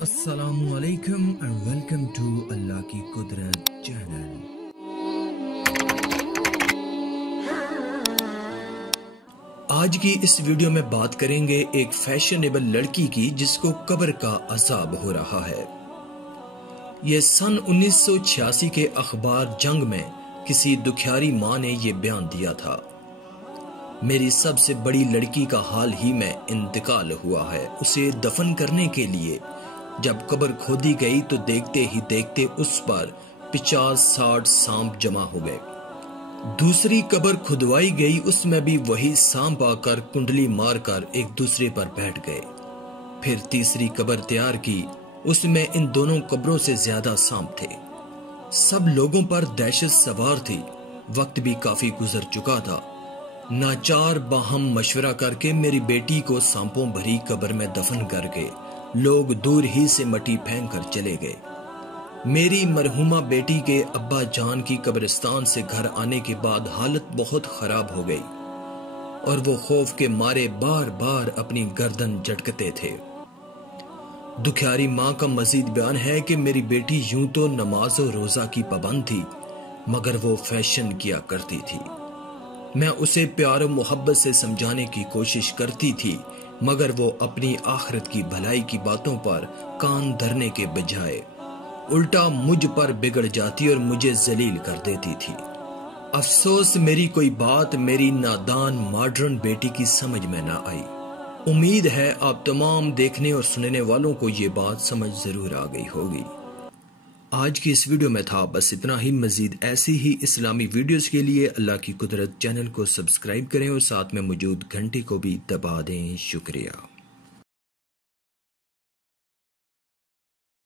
السلام علیکم and welcome to اللہ کی قدرت چینل۔ آج کی اس ویڈیو میں بات کریں گے ایک فیشنیبل لڑکی کی جس کو قبر کا عذاب ہو رہا ہے۔ یہ سن 1986 کے اخبار جنگ میں کسی دکھیاری ماں نے یہ بیان دیا تھا۔ میری سب سے بڑی لڑکی کا حال ہی میں انتقال ہوا ہے۔ اسے دفن کرنے کے لیے جب قبر کھودی گئی تو دیکھتے ہی دیکھتے اس پر 50-60 سانپ جمع ہو گئے۔ دوسری قبر کھدوائی گئی، اس میں بھی وہی سانپ آ کر کنڈلی مار کر ایک دوسرے پر بیٹھ گئے۔ پھر تیسری قبر تیار کی، اس میں ان دونوں قبروں سے زیادہ سانپ تھے۔ سب لوگوں پر دہشت سوار تھی۔ وقت بھی کافی گزر چکا تھا۔ ناچار باہم مشورہ کر کے میری بیٹی کو سانپوں بھری قبر میں دفن کر کے لوگ دور ہی سے مٹی پھینک کر چلے گئے۔ میری مرحومہ بیٹی کے ابا جان کی قبرستان سے گھر آنے کے بعد حالت بہت خراب ہو گئی اور وہ خوف کے مارے بار بار اپنی گردن جھٹکتے تھے۔ دکھیاری ماں کا مزید بیان ہے کہ میری بیٹی یوں تو نماز و روزہ کی پابند تھی، مگر وہ فیشن کیا کرتی تھی۔ میں اسے پیار و محبت سے سمجھانے کی کوشش کرتی تھی، مگر وہ اپنی آخرت کی بھلائی کی باتوں پر کان دھرنے کے بجائے الٹا مجھ پر بگڑ جاتی اور مجھے ذلیل کر دیتی تھی۔ افسوس میری کوئی بات میری نادان ماڈرن بیٹی کی سمجھ میں نہ آئی۔ امید ہے آپ تمام دیکھنے اور سننے والوں کو یہ بات سمجھ ضرور آ گئی ہوگی۔ آج کی اس ویڈیو میں تھا بس اتنا ہی۔ مزید ایسی ہی اسلامی ویڈیوز کے لیے اللہ کی قدرت چینل کو سبسکرائب کریں اور ساتھ میں موجود گھنٹی کو بھی دبا دیں۔ شکریہ۔